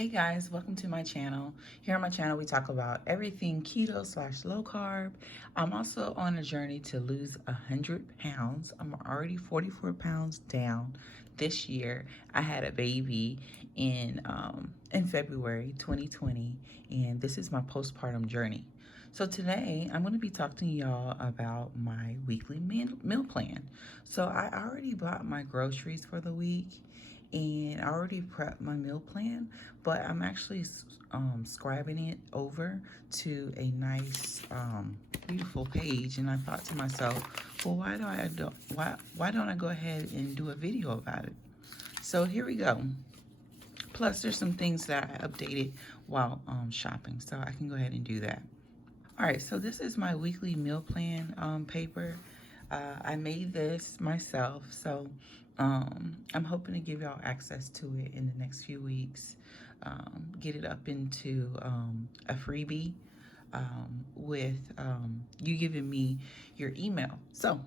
Hey guys, welcome to my channel. Here on my channel, we talk about everything keto slash low carb. I'm also on a journey to lose 100 pounds. I'm already 44 pounds down this year. I had a baby in February 2020, and this is my postpartum journey. So today, I'm going to be talking to y'all about my weekly meal plan. So I already bought my groceries for the week, and I already prepped my meal plan, but I'm actually scribing it over to a nice, beautiful page. And I thought to myself, well, why don't I go ahead and do a video about it? So here we go. Plus, there's some things that I updated while shopping, so I can go ahead and do that. All right, so this is my weekly meal plan paper. I made this myself, so I'm hoping to give y'all access to it in the next few weeks. Get it up into a freebie with you giving me your email. So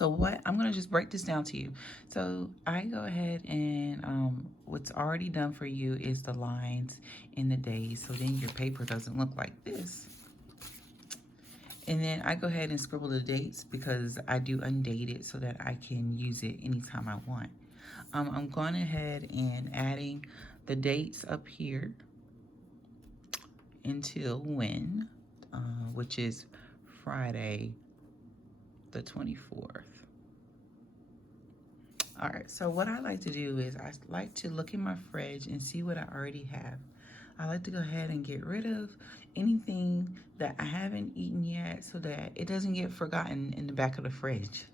what, I'm going to just break this down to you. So I go ahead and what's already done for you is the lines in the days. So then your paper doesn't look like this. And then I go ahead and scribble the dates because I do undate it so that I can use it anytime I want. I'm going ahead and adding the dates up here until when, which is Friday the 24th. All right, so what I like to do is I like to look in my fridge and see what I already have. I like to go ahead and get rid of anything that I haven't eaten yet so that it doesn't get forgotten in the back of the fridge.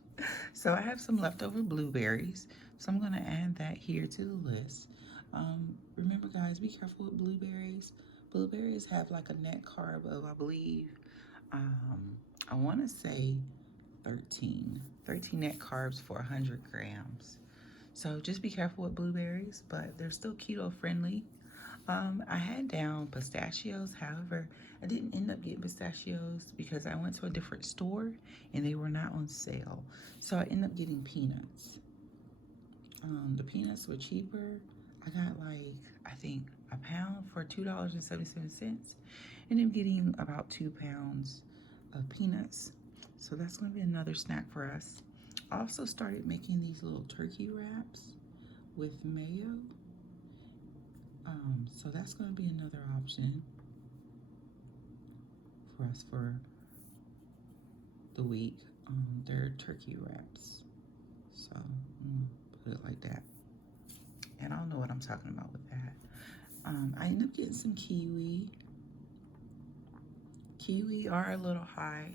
So I have some leftover blueberries, so I'm gonna add that here to the list. Remember guys, be careful with blueberries. Blueberries have like a net carb of, I believe, I wanna say 13 net carbs for 100 grams. So just be careful with blueberries, but they're still keto friendly. I had down pistachios. However, I didn't end up getting pistachios because I went to a different store and they were not on sale. So I ended up getting peanuts. The peanuts were cheaper. I got like, I think a pound for $2.77. And I'm getting about 2 pounds of peanuts. So that's gonna be another snack for us. I also started making these little turkey wraps with mayo. So that's gonna be another option for us for the week. They're turkey wraps. So put it like that. And I don't know what I'm talking about with that. I ended up getting some kiwi. Kiwi are a little high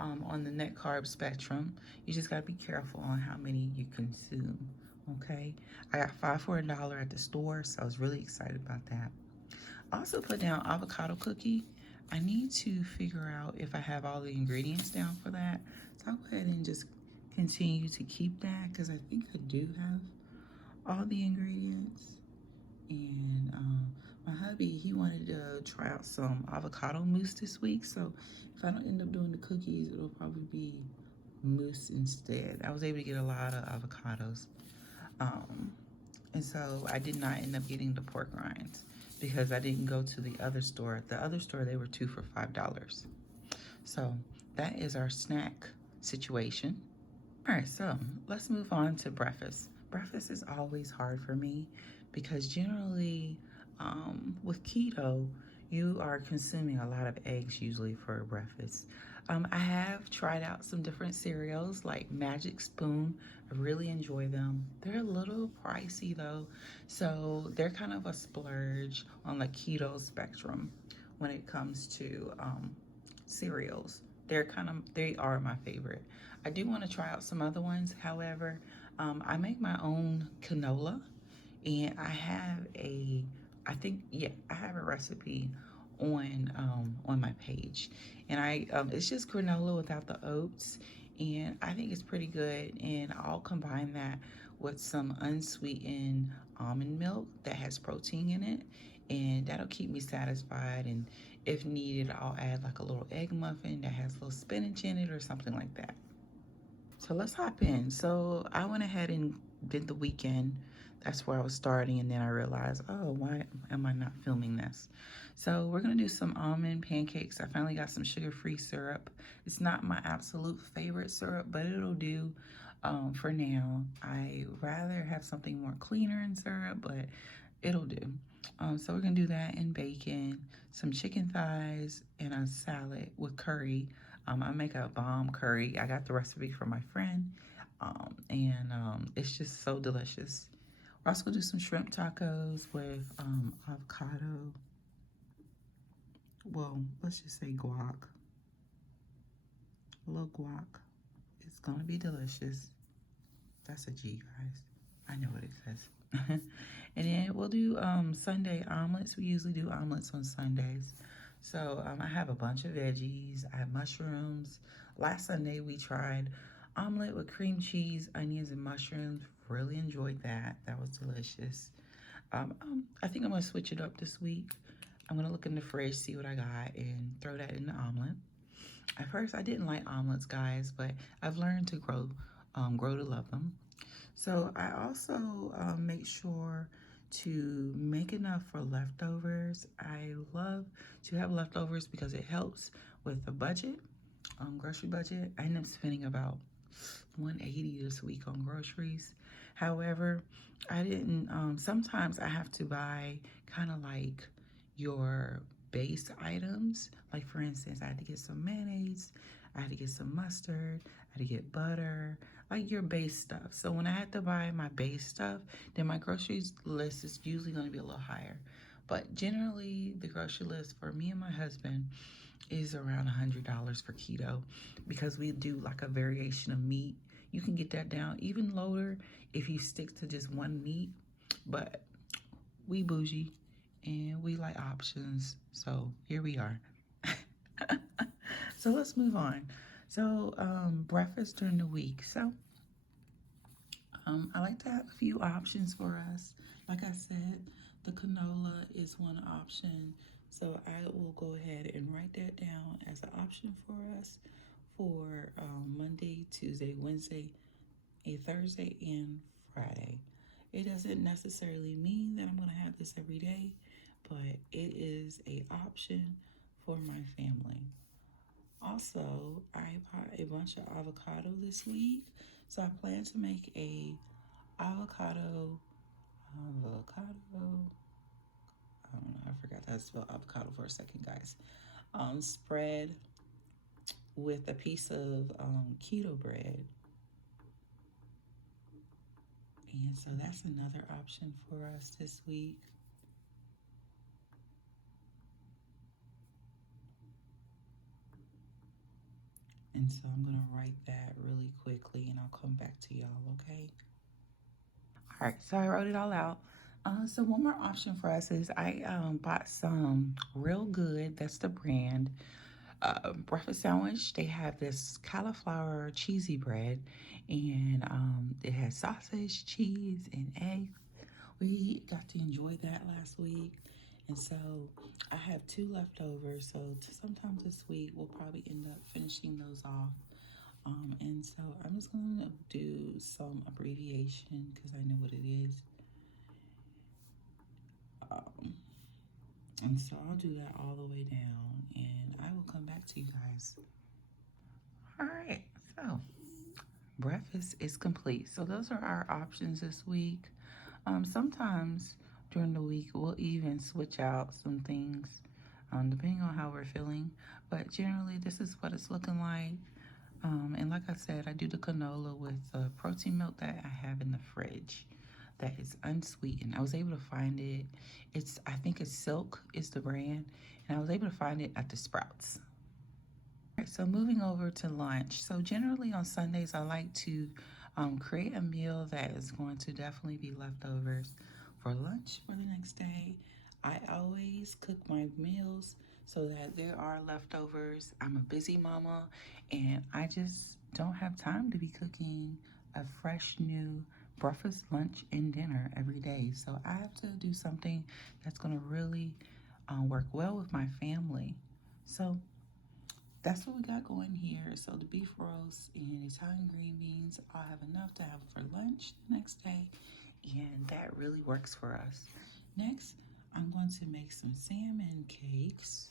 on the net carb spectrum. You just gotta be careful on how many you consume, okay? I got 5 for $1 at the store, so I was really excited about that. I also put down avocado cookie. I need to figure out if I have all the ingredients down for that. So I'll go ahead and just continue to keep that because I think I do have all the ingredients. And my hubby, he wanted to try out some avocado mousse this week. So if I don't end up doing the cookies, it'll probably be mousse instead. I was able to get a lot of avocados. And so I did not end up getting the pork rinds because I didn't go to the other store. The other store, they were 2 for $5. So that is our snack situation. All right, so let's move on to breakfast. Breakfast is always hard for me because generally with keto, you are consuming a lot of eggs usually for breakfast. I have tried out some different cereals like Magic Spoon. I really enjoy them. They're a little pricey though, so they're kind of a splurge on the keto spectrum when it comes to cereals. They are my favorite. I do want to try out some other ones. However, I make my own canola, and I have I have a recipe on my page, and it's just granola without the oats, and I think it's pretty good. And I'll combine that with some unsweetened almond milk that has protein in it, and that'll keep me satisfied. And if needed, I'll add like a little egg muffin that has a little spinach in it or something like that. So let's hop in. So I went ahead and did the weekend That's where I was starting, and then I realized, oh, why am I not filming this? So we're gonna do some almond pancakes. I finally got some sugar-free syrup. It's not my absolute favorite syrup, but it'll do for now. I rather have something more cleaner in syrup, but it'll do. So we're gonna do that and bacon, some chicken thighs, and a salad with curry. I make a bomb curry. I got the recipe from my friend, and it's just so delicious. We're also gonna do some shrimp tacos with avocado. Well, let's just say guac. A little guac. It's gonna be delicious. That's a G, guys. I know what it says. And then we'll do Sunday omelets. We usually do omelets on Sundays. So I have a bunch of veggies. I have mushrooms. Last Sunday we tried omelet with cream cheese, onions, and mushrooms. Really enjoyed that. That was delicious. I think I'm gonna switch it up this week. I'm gonna look in the fridge, see what I got, and throw that in the omelet. At first, I didn't like omelets, guys, but I've learned to grow to love them. So I also make sure to make enough for leftovers. I love to have leftovers because it helps with the budget, grocery budget. I end up spending about 180 this week on groceries. However, I didn't, sometimes I have to buy kind of like your base items. Like for instance, I had to get some mayonnaise, I had to get some mustard, I had to get butter, like your base stuff. So when I had to buy my base stuff, then my groceries list is usually going to be a little higher. But generally, the grocery list for me and my husband is around $100 for keto because we do like a variation of meat. You can get that down even lower if you stick to just one meat, but we bougie and we like options. So here we are. So let's move on. So breakfast during the week. So I like to have a few options for us. Like I said, the canola is one option. So I will go ahead and write that down as an option for us for Monday, Tuesday, Wednesday, a Thursday, and Friday. It doesn't necessarily mean that I'm going to have this every day, but it is a option for my family. Also, I bought a bunch of avocado this week, so I plan to make a avocado. I don't know. I forgot how to spell avocado for a second, guys. Spread with a piece of keto bread, and so that's another option for us this week. And so I'm gonna write that really quickly, and I'll come back to y'all. Okay. All right, so I wrote it all out. So one more option for us is I bought some Real Good. That's the brand. Breakfast sandwich. They have this cauliflower cheesy bread, and it has sausage, cheese, and eggs. We got to enjoy that last week, and so I have two leftovers. So sometime this week we'll probably end up finishing those off. And so I'm just going to do some abbreviation because I know what it is. Um, and so I'll do that all the way down and I will come back to you guys. All right, so breakfast is complete. So those are our options this week. Sometimes during the week, we'll even switch out some things depending on how we're feeling. But generally, this is what it's looking like. And like I said, I do the canola with protein milk that I have in the fridge that is unsweetened. I was able to find it. I think it's Silk is the brand, and I was able to find it at the Sprouts. All right, so moving over to lunch. So generally on Sundays, I like to create a meal that is going to definitely be leftovers for lunch for the next day. I always cook my meals so that there are leftovers. I'm a busy mama and I just don't have time to be cooking a fresh new breakfast, lunch, and dinner every day. So I have to do something that's going to really work well with my family. So that's what we got going here. So the beef roast and Italian green beans, I'll have enough to have for lunch the next day. and that really works for us. Next, I'm going to make some salmon cakes,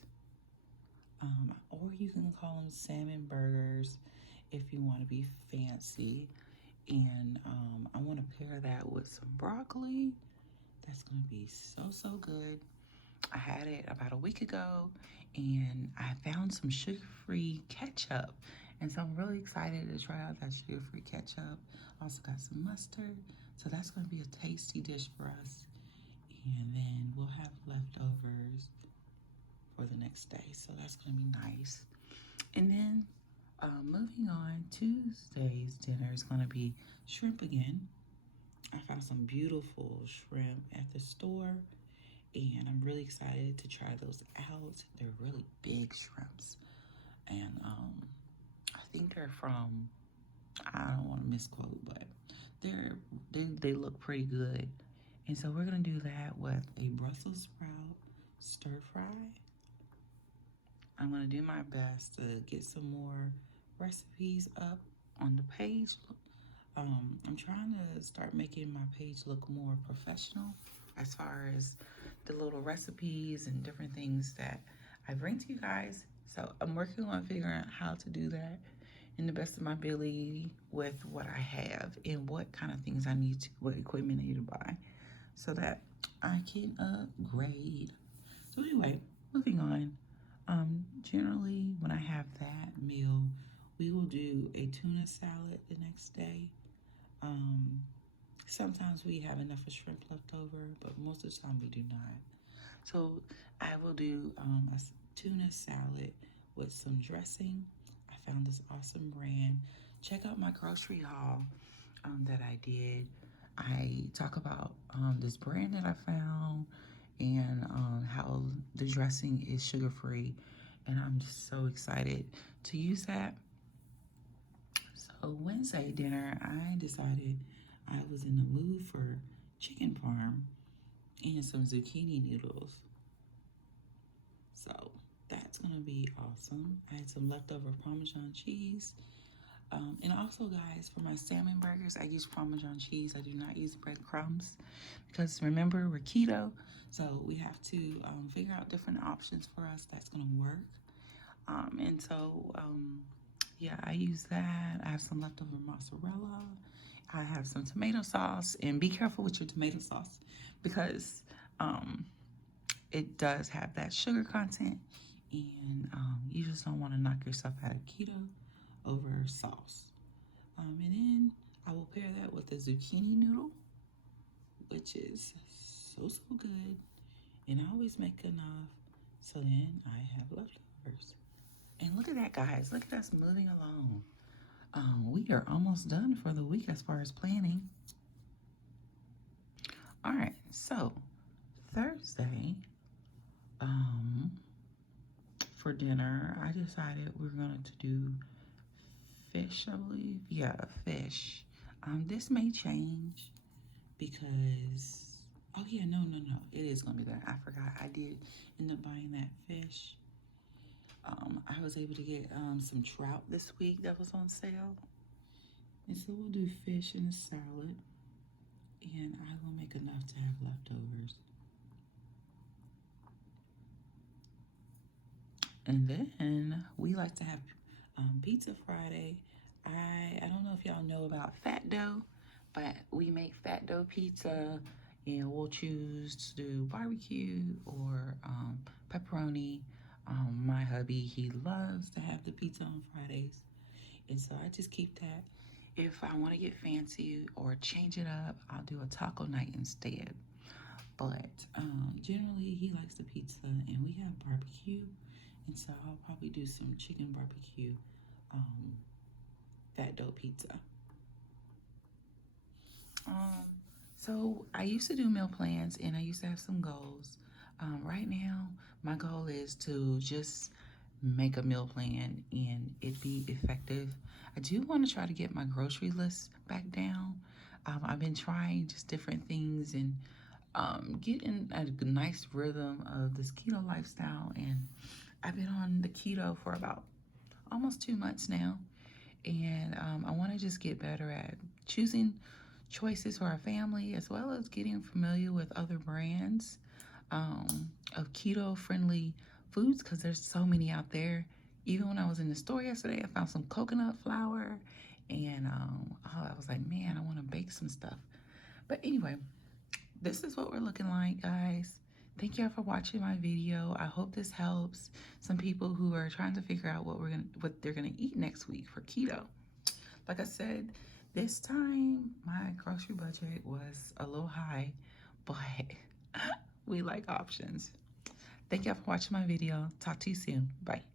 or you can call them salmon burgers if you want to be fancy. And I want to pair that with some broccoli. That's going to be so good. I had it about a week ago, and I found some sugar-free ketchup. And so I'm really excited to try out that sugar-free ketchup. Also got some mustard. So that's going to be a tasty dish for us. And then we'll have leftovers for the next day. So that's going to be nice. And then moving on, Tuesday's dinner is going to be shrimp again. I found some beautiful shrimp at the store, and I'm really excited to try those out. They're really big shrimps, and I think they're from, I don't want to misquote, but they look pretty good. And so we're gonna do that with a Brussels sprout stir fry. I'm gonna do my best to get some more recipes up on the page. I'm trying to start making my page look more professional as far as the little recipes and different things that I bring to you guys. So I'm working on figuring out how to do that in the best of my ability with what I have and what kind of things I need to, what equipment I need to buy so that I can upgrade. So anyway, moving on. Generally, when I have that meal, we will do a tuna salad the next day. Sometimes we have enough of shrimp left over, but most of the time we do not. So I will do a tuna salad with some dressing. I found this awesome brand. Check out my grocery haul that I did. I talk about this brand that I found and how the dressing is sugar-free. And I'm just so excited to use that. So Wednesday dinner, I decided I was in the mood for chicken parm and some zucchini noodles. So that's gonna be awesome. I had some leftover Parmesan cheese. And also, guys, for my salmon burgers, I use Parmesan cheese. I do not use breadcrumbs because remember, we're keto. So we have to figure out different options for us that's gonna work. Yeah, I use that. I have some leftover mozzarella. I have some tomato sauce. And be careful with your tomato sauce because it does have that sugar content. And you just don't want to knock yourself out of keto over sauce. And then I will pair that with a zucchini noodle, which is so good. And I always make enough. So then I have leftovers. And look at that, guys. Look at us moving along. We are almost done for the week as far as planning. All right, so Thursday, for dinner, I decided we're going to do fish, I believe. Yeah, fish. This may change because, oh yeah, no. It is going to be that. I forgot. I did end up buying that fish. I was able to get some trout this week that was on sale. And so we'll do fish in a salad. And I will make enough to have leftovers. And then we like to have Pizza Friday. I don't know if y'all know about fat dough, but we make fat dough pizza and we'll choose to do barbecue or pepperoni. My hubby, he loves to have the pizza on Fridays. And so I just keep that. If I want to get fancy or change it up, I'll do a taco night instead. But generally, he likes the pizza, and we have barbecue. And so I'll probably do some chicken barbecue fat dough pizza. So I used to do meal plans, and I used to have some goals. Right now, my goal is to just make a meal plan and it be effective. I do want to try to get my grocery list back down. I've been trying just different things and getting a nice rhythm of this keto lifestyle. And I've been on the keto for about almost 2 months now. And I want to just get better at choosing choices for our family, as well as getting familiar with other brands of keto-friendly foods, because there's so many out there. Even when I was in the store yesterday, I found some coconut flour, and I was like, man, I want to bake some stuff. But anyway, this is what we're looking like, guys. Thank y'all for watching my video. I hope this helps some people who are trying to figure out what they're gonna eat next week for keto. Like I said, this time my grocery budget was a little high, but we like options. Thank y'all for watching my video. Talk to you soon. Bye.